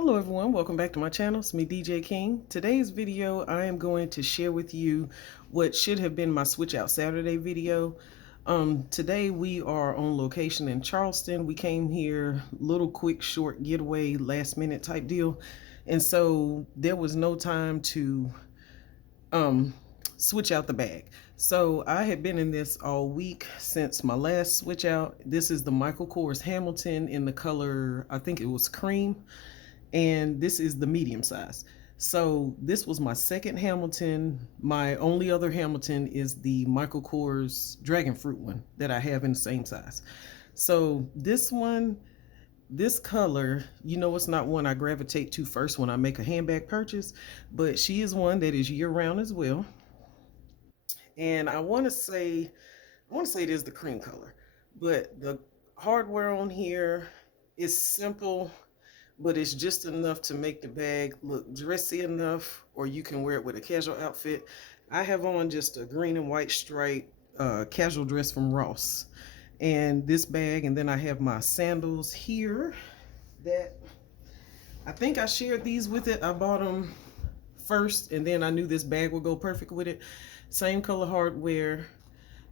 Hello everyone, welcome back to my channel. It's me, DJ King. Today's video, I am going to share with you what should have been my Switch Out Saturday video. Today we are on location in Charleston. We came here, little quick short getaway, last minute type deal. And so there was no time to switch out the bag. So I had been in this all week since my last switch out. This is the Michael Kors Hamilton in the color, I think it was cream. And this is the medium size. So this was my second Hamilton. My only other Hamilton is the Michael Kors Dragon Fruit one that I have in the same size. So this one, this color, you know, it's not one I gravitate to first when I make a handbag purchase, but she is one that is year round as well. And I want to say it is the cream color, but the hardware on here is simple, but it's just enough to make the bag look dressy enough, or you can wear it with a casual outfit. I have on just a green and white stripe casual dress from Ross, and this bag, and then I have my sandals here that I think I shared these with it. I bought them first, and then I knew this bag would go perfect with it. Same color hardware.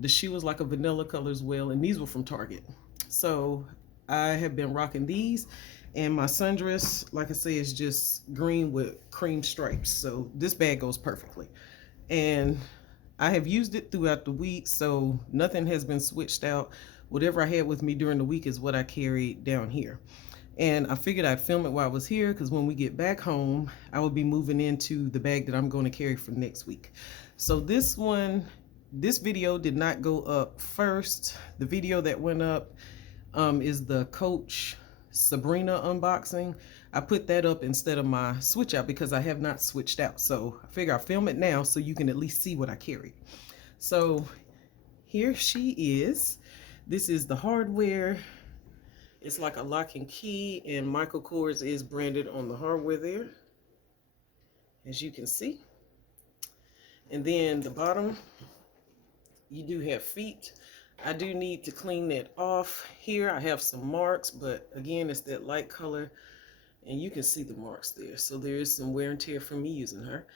The shoe was like a vanilla color as well, and these were from Target. So I have been rocking these. And my sundress, like I say, is just green with cream stripes. So this bag goes perfectly. And I have used it throughout the week, so nothing has been switched out. Whatever I had with me during the week is what I carried down here. And I figured I'd film it while I was here, because when we get back home, I will be moving into the bag that I'm going to carry for next week. So this video did not go up first. The video that went up is the Coach Sabrina unboxing. I put that up instead of my switch out because I have not switched out. So I figure I'll film it now so you can at least see what I carry. So here she is. This is the hardware. It's like a lock and key, and Michael Kors is branded on the hardware there, as you can see. And then the bottom, you do have feet. I do need to clean that off. Here I have some marks, but again, it's that light color, and you can see the marks there. So there is some wear and tear from me using her.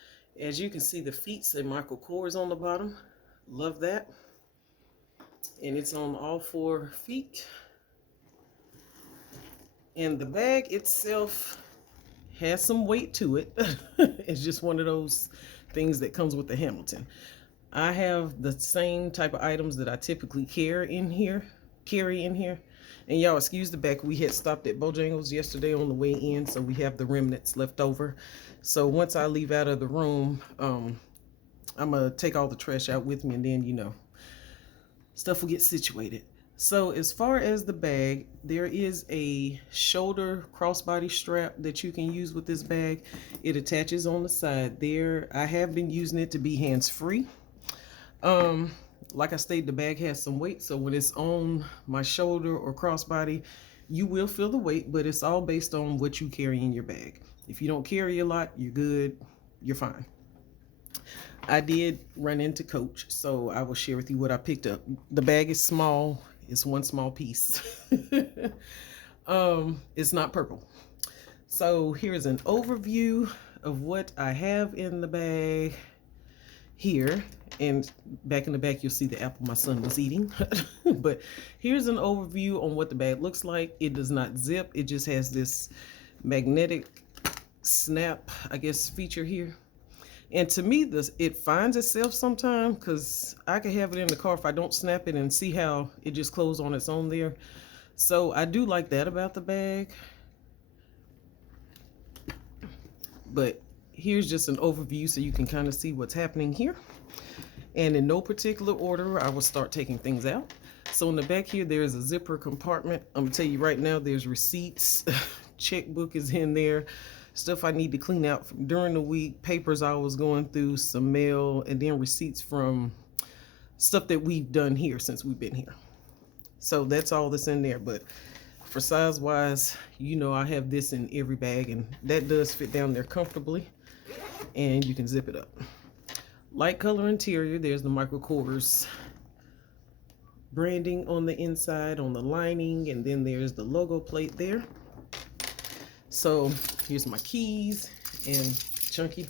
As you can see, the feet say Michael Kors on the bottom. Love that. And it's on all 4 feet. And the bag itself has some weight to it. It's just one of those things that comes with the Hamilton. I have the same type of items that I typically carry in here. And y'all excuse the back. We had stopped at Bojangles yesterday on the way in, so we have the remnants left over. So once I leave out of the room, I'm going to take all the trash out with me, and then, you know, stuff will get situated. So as far as the bag, there is a shoulder crossbody strap that you can use with this bag. It attaches on the side there. I have been using it to be hands-free. Like I stated, the bag has some weight, so when it's on my shoulder or crossbody, you will feel the weight, but it's all based on what you carry in your bag. If you don't carry a lot, you're good, you're fine. I did run into Coach, so I will share with you what I picked up. The bag is small. It's one small piece. It's not purple. So here's an overview of what I have in the bag here. And back in the back, you'll see the apple my son was eating. But here's an overview on what the bag looks like. It does not zip. It just has this magnetic snap, I guess, feature here. And to me, it finds itself sometimes, because I can have it in the car if I don't snap it, and see how it just closed on its own there. So I do like that about the bag. But here's just an overview so you can kind of see what's happening here. And in no particular order, I will start taking things out. So in the back here, there's a zipper compartment. I'm gonna tell you right now, there's receipts. Checkbook is in there. Stuff I need to clean out from during the week. Papers I was going through, some mail, and then receipts from stuff that we've done here since we've been here. So that's all that's in there. But for size wise, you know, I have this in every bag, and that does fit down there comfortably, and you can zip it up. Light color interior, there's the Michael Kors branding on the inside, on the lining, and then there's the logo plate there. So here's my keys and chunky.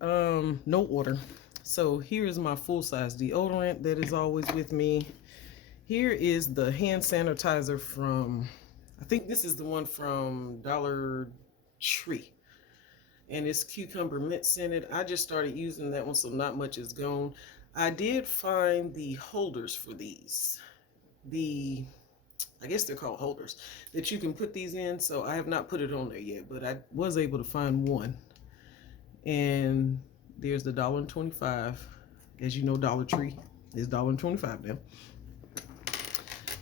No order. So here is my full-size deodorant that is always with me. Here is the hand sanitizer from, I think this is the one from Dollar Tree. And it's cucumber mint scented. I just started using that one, so not much is gone. I did find the holders for these. I guess they're called holders, that you can put these in. So I have not put it on there yet, but I was able to find one. And there's the $1.25. As you know, Dollar Tree is $1.25 now.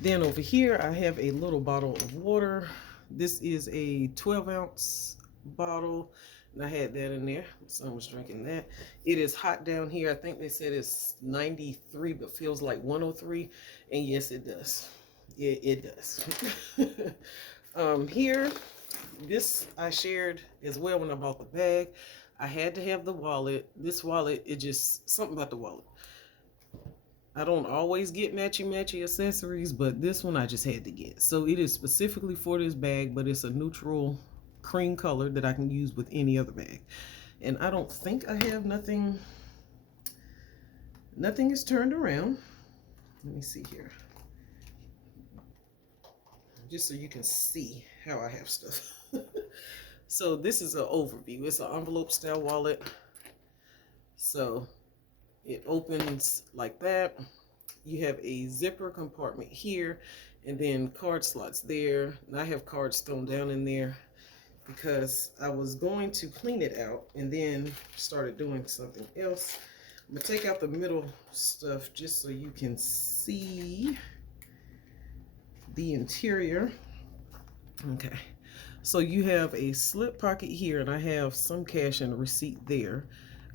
Then over here, I have a little bottle of water. This is a 12-ounce bottle, and I had that in there. So I was drinking that. It is hot down here. I think they said it's 93, but feels like 103. And yes, it does. Yeah, it does. Here, this I shared as well when I bought the bag. I had to have the wallet. This wallet, it just, something about the wallet. I don't always get matchy accessories, but this one I just had to get. So it is specifically for this bag, but it's a neutral cream color that I can use with any other bag. And I don't think I have nothing is turned around. Let me see here. Just so you can see how I have stuff. So this is an overview. It's an envelope style wallet. So it opens like that. You have a zipper compartment here, and then card slots there. And I have cards thrown down in there because I was going to clean it out and then started doing something else. I'm gonna take out the middle stuff just so you can see the interior. Okay, so you have a slip pocket here, and I have some cash and a receipt there.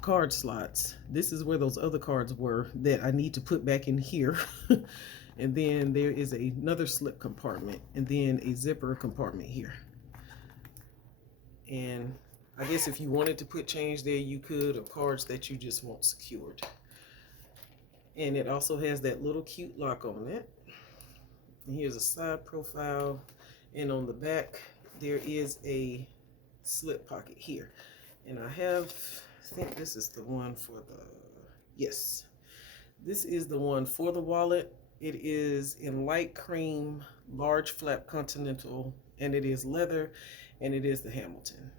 Card slots. This is where those other cards were that I need to put back in here. And then there is another slip compartment, and then a zipper compartment here. And I guess if you wanted to put change there, you could, or cards that you just want secured. And it also has that little cute lock on it. And here's a side profile, and on the back there is a slip pocket here. And I think this is the one for the, yes, this is the one for the wallet. It is in light cream, large flap continental, and it is leather, and it is the Hamilton.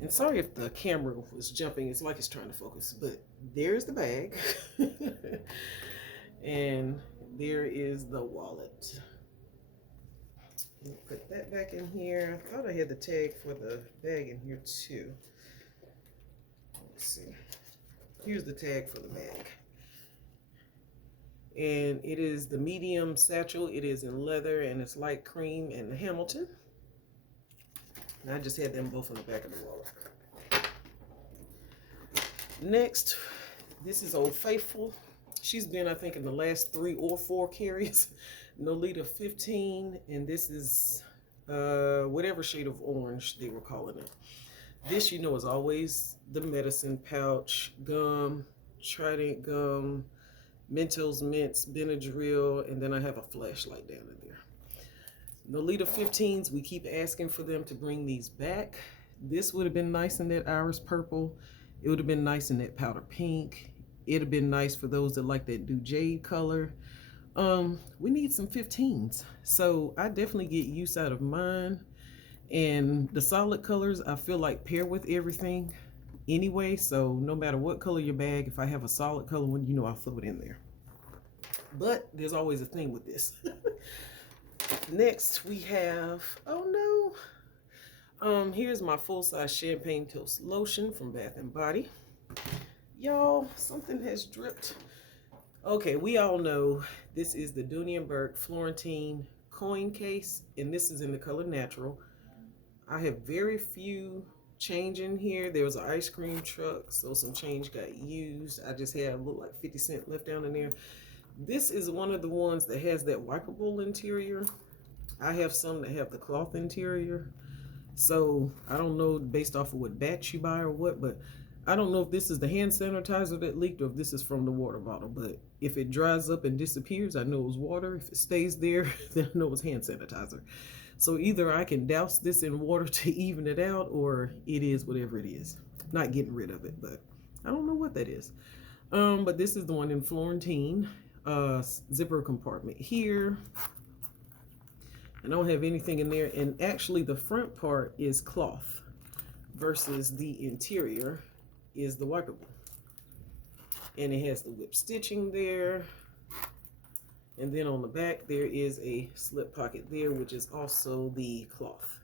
And sorry if the camera was jumping, it's like it's trying to focus, but there's the bag. And there is the wallet. Put that back in here. I thought I had the tag for the bag in here too. Let's see. Here's the tag for the bag. And it is the medium satchel. It is in leather, and it's light cream and the Hamilton. And I just had them both on the back of the wallet. Next, this is Old Faithful. She's been, I think, in the last 3 or 4 carries. Nolita 15, and this is whatever shade of orange they were calling it. This, you know, is always the medicine pouch, gum, Trident gum, Mentos mints, Benadryl, and then I have a flashlight down in there. Nolita 15s, we keep asking for them to bring these back. This would have been nice in that iris purple. It would have been nice in that powder pink. It'd have been nice for those that like that do jade color. We need some 15s. So I definitely get use out of mine. And the solid colors, I feel like pair with everything anyway. So no matter what color your bag, if I have a solid color one, you know I'll throw it in there. But there's always a thing with this. Next we have, oh no. Here's my full-size champagne toast lotion from Bath and Body. Y'all, something has dripped. Okay, we all know this is the Dooney & Burke Florentine coin case, and this is in the color natural. I have very few change in here. There was an ice cream truck, so some change got used. I just had look like 50 cents left down in there. This is one of the ones that has that wipeable interior. I have some that have the cloth interior. So I don't know based off of what batch you buy or what, but I don't know if this is the hand sanitizer that leaked or if this is from the water bottle, but if it dries up and disappears, I know it was water. If it stays there, then I know it's hand sanitizer. So either I can douse this in water to even it out, or it is whatever it is. Not getting rid of it, but I don't know what that is. But this is the one in Florentine. Zipper compartment here. I don't have anything in there, and actually the front part is cloth versus the interior is the wipeable. And it has the whip stitching there. And then on the back there is a slip pocket there, which is also the cloth.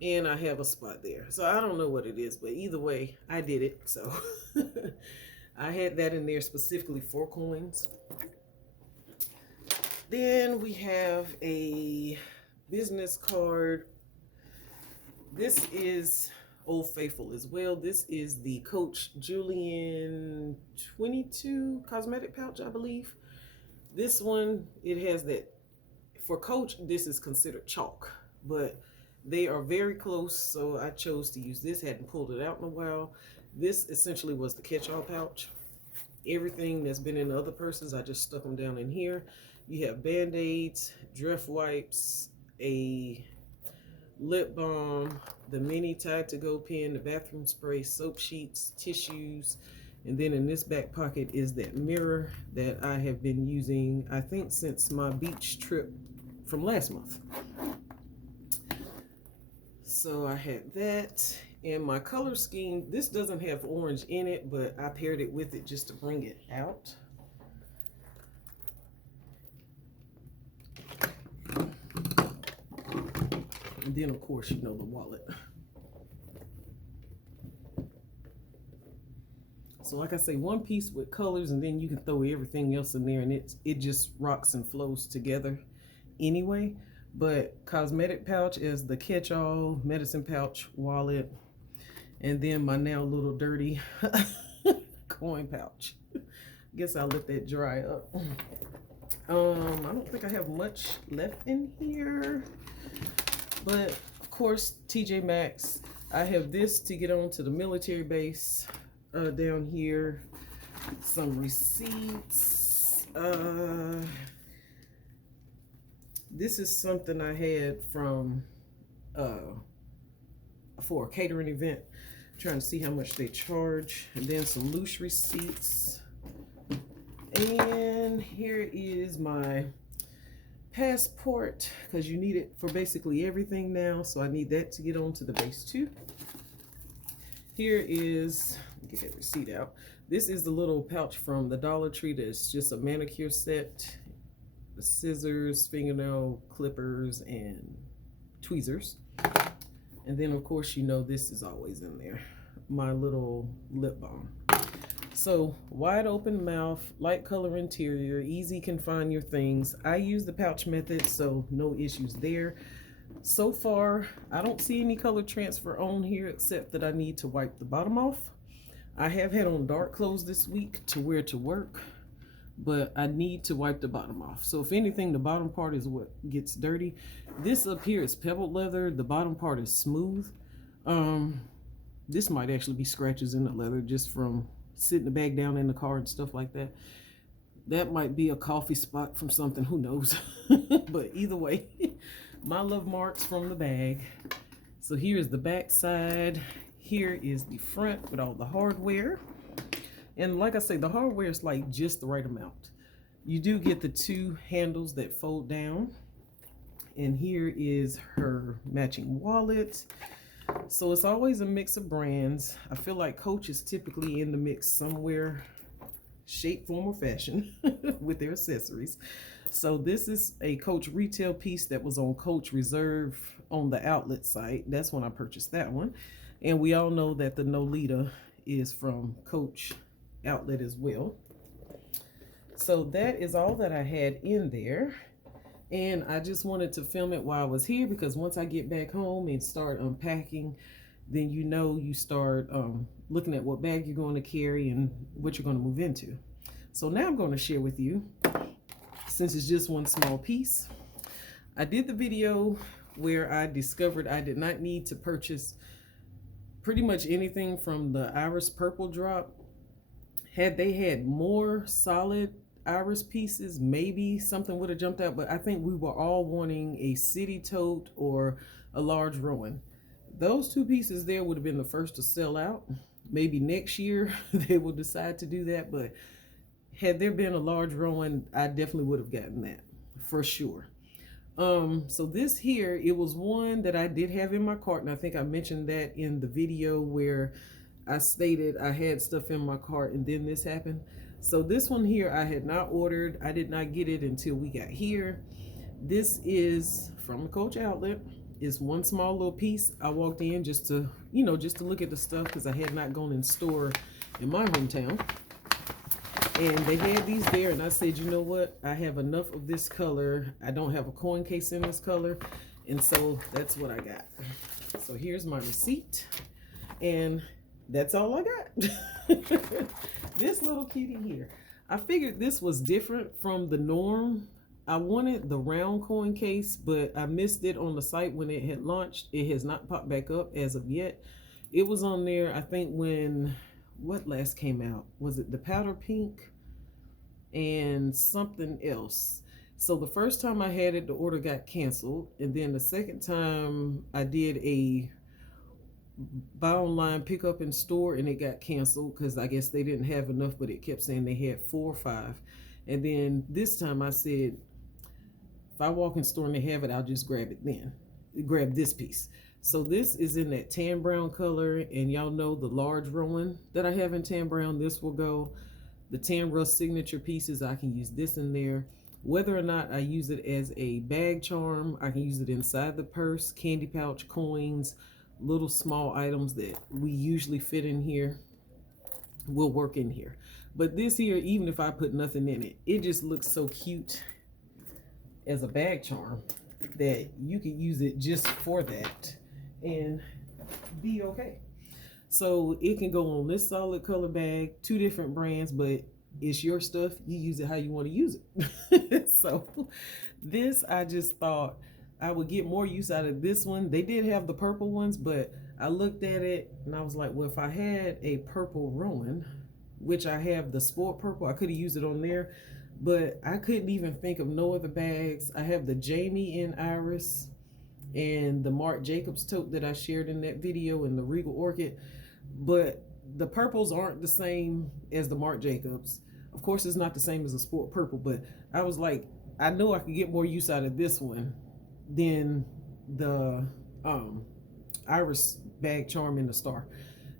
And I have a spot there. So I don't know what it is, but either way, I did it. So I had that in there specifically for coins. Then we have a business card. This is Old Faithful as well. This is the Coach Julian 22 cosmetic pouch, I believe. This one, it has that, for Coach, this is considered chalk, but they are very close, so I chose to use this. Hadn't pulled it out in a while. This essentially was the catch-all pouch. Everything that's been in the other purses, I just stuck them down in here. You have Band-Aids, Dress wipes, a lip balm, the mini Tide to Go pen, the bathroom spray, soap sheets, tissues, and then in this back pocket is that mirror that I have been using, I think, since my beach trip from last month. So I had that, and my color scheme, this doesn't have orange in it, but I paired it with it just to bring it out. And then, of course, you know, the wallet. So like I say, one piece with colors, and then you can throw everything else in there, and it just rocks and flows together anyway. But cosmetic pouch is the catch-all, medicine pouch, wallet, and then my now little dirty coin pouch. Guess I'll let that dry up. I don't think I have much left in here, but of course, TJ Maxx. I have this to get on to the military base. Down here, some receipts. This is something I had from for a catering event, trying to see how much they charge, and then some loose receipts. And here is my passport, because you need it for basically everything now, so I need that to get onto the base too. Here is, get that receipt out. This is the little pouch from the Dollar Tree that's just a manicure set, the scissors, fingernail clippers, and tweezers. And then, of course, you know this is always in there, my little lip balm. So, wide open mouth, light color interior, easy can find your things. I use the pouch method, so no issues there. So far, I don't see any color transfer on here, except that I need to wipe the bottom off. I have had on dark clothes this week to wear to work, but I need to wipe the bottom off. So if anything, the bottom part is what gets dirty. This up here is pebbled leather. The bottom part is smooth. This might actually be scratches in the leather just from sitting the bag down in the car and stuff like that. That might be a coffee spot from something, who knows. But either way, my love marks from the bag. So here is the back side. Here is the front with all the hardware. And like I say, the hardware is like just the right amount. You do get the two handles that fold down. And here is her matching wallet. So it's always a mix of brands. I feel like Coach is typically in the mix somewhere, shape, form, or fashion with their accessories. So this is a Coach retail piece that was on Coach Reserve on the outlet site. That's when I purchased that one. And we all know that the Nolita is from Coach outlet as well. So that is all that I had in there. And I just wanted to film it while I was here, because once I get back home and start unpacking, then you know you start looking at what bag you're going to carry and what you're going to move into. So now I'm going to share with you, since it's just one small piece. I did the video where I discovered I did not need to purchase pretty much anything from the iris purple drop. Had they had more solid iris pieces, maybe something would have jumped out, but I think we were all wanting a city tote or a large Rowan. Those two pieces there would have been the first to sell out. Maybe next year they will decide to do that, but had there been a large Rowan, I definitely would have gotten that for sure. So this here, it was one that I did have in my cart, and I think I mentioned that in the video where I stated I had stuff in my cart and then this happened. So this one here I had not ordered. I did not get it until we got here. This is from the Coach outlet. It's one small little piece. I walked in just to, just to look at the stuff because I had not gone in store in my hometown. And they had these there, and I said, you know what? I have enough of this color. I don't have a coin case in this color, and so that's what I got. So here's my receipt, and that's all I got. This little kitty here. I figured this was different from the norm. I wanted the round coin case, but I missed it on the site when it had launched. It has not popped back up as of yet. It was on there, I think, when... what last came out? Was it the powder pink and something else? So the first time I had it, the order got canceled, and then the second time I did a buy online, pick up in store, and it got canceled because I guess they didn't have enough, but it kept saying they had 4 or 5. And then this time I said, if I walk in store and they have it, I'll just grab it then. Grab this piece. So this is in that tan brown color, and y'all know the large Rowan that I have in tan brown, this will go. The tan rust signature pieces, I can use this in there. Whether or not I use it as a bag charm, I can use it inside the purse, candy pouch, coins, little small items that we usually fit in here will work in here. But this here, even if I put nothing in it, it just looks so cute as a bag charm that you can use it just for that and be okay. So it can go on this solid color bag, 2 different brands, but it's your stuff. You use it how you want to use it. So this, I just thought I would get more use out of this one. They did have the purple ones, but I looked at it and I was like, well, if I had a purple Rowan, which I have the sport purple, I could have used it on there, but I couldn't even think of no other bags. I have the Jamie in Iris and the Marc Jacobs tote that I shared in that video, and the Regal Orchid, but the purples aren't the same as the Marc Jacobs. Of course, it's not the same as a sport purple, but I was like, I know I could get more use out of this one than the Iris bag charm in the star.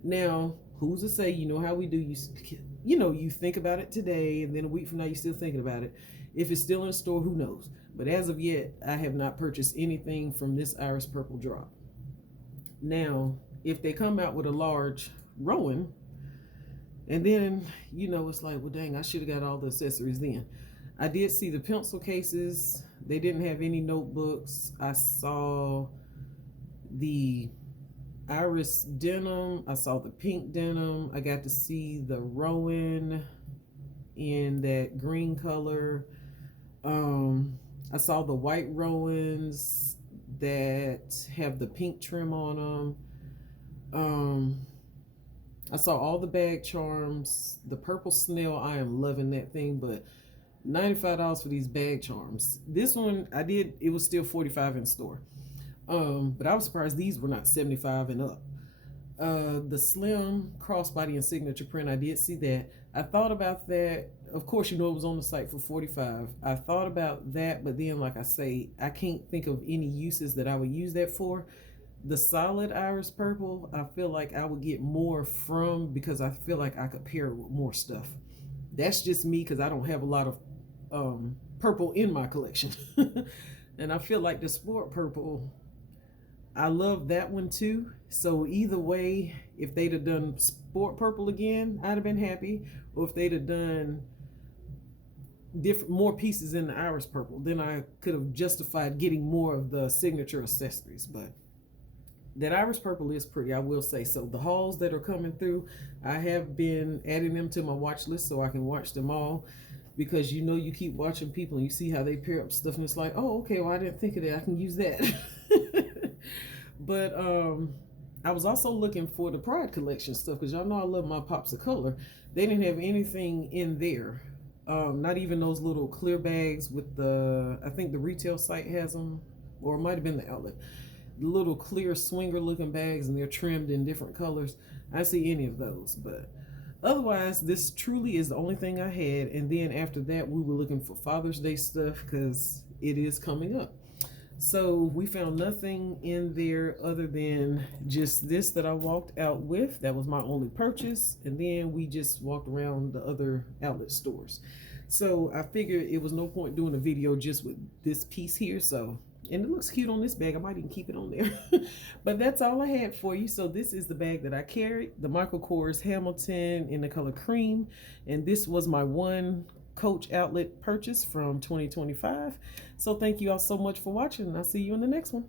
Now, who's to say, you know how we do, you think about it today, and then a week from now you're still thinking about it. If it's still in the store, who knows? But as of yet, I have not purchased anything from this Iris purple drop. Now, if they come out with a large Rowan, and then, it's like, well, dang, I should have got all the accessories then. I did see the pencil cases. They didn't have any notebooks. I saw the Iris denim. I saw the pink denim. I got to see the Rowan in that green color. I saw the white Rowans that have the pink trim on them. I saw all the bag charms. The purple snail, I am loving that thing, but $95 for these bag charms. This one, it was still $45 in store. But I was surprised these were not $75 and up. The slim crossbody and signature print, I did see that. I thought about that. Of course, it was on the site for $45. I thought about that, but then, like I say, I can't think of any uses that I would use that for. The solid Iris purple, I feel like I would get more from, because I feel like I could pair it with more stuff. That's just me, because I don't have a lot of purple in my collection. And I feel like the sport purple, I love that one too. So either way, if they'd have done sport purple again, I'd have been happy. Or if they'd have done more pieces in the Iris purple, then I could have justified getting more of the signature accessories. But that Iris purple is pretty, I will say. So the hauls that are coming through, I have been adding them to my watch list so I can watch them all, because you keep watching people and you see how they pair up stuff, and it's like, oh, okay, well, I didn't think of that, I can use that. But I was also looking for the Pride collection stuff because y'all know I love my pops of color. They didn't have anything in there. Not even those little clear bags with the, I think the retail site has them, or it might have been the outlet. The little clear swinger looking bags, and they're trimmed in different colors. I see any of those, but otherwise, this truly is the only thing I had. And then after that, we were looking for Father's Day stuff because it is coming up. So we found nothing in there other than just this that I walked out with. That was my only purchase. And then we just walked around the other outlet stores. So I figured it was no point doing a video just with this piece here. So, and it looks cute on this bag. I might even keep it on there. But that's all I had for you. So this is the bag that I carried, the Michael Kors Hamilton in the color cream. And this was my one Coach outlet purchase from 2025. So thank you all so much for watching, and I'll see you in the next one.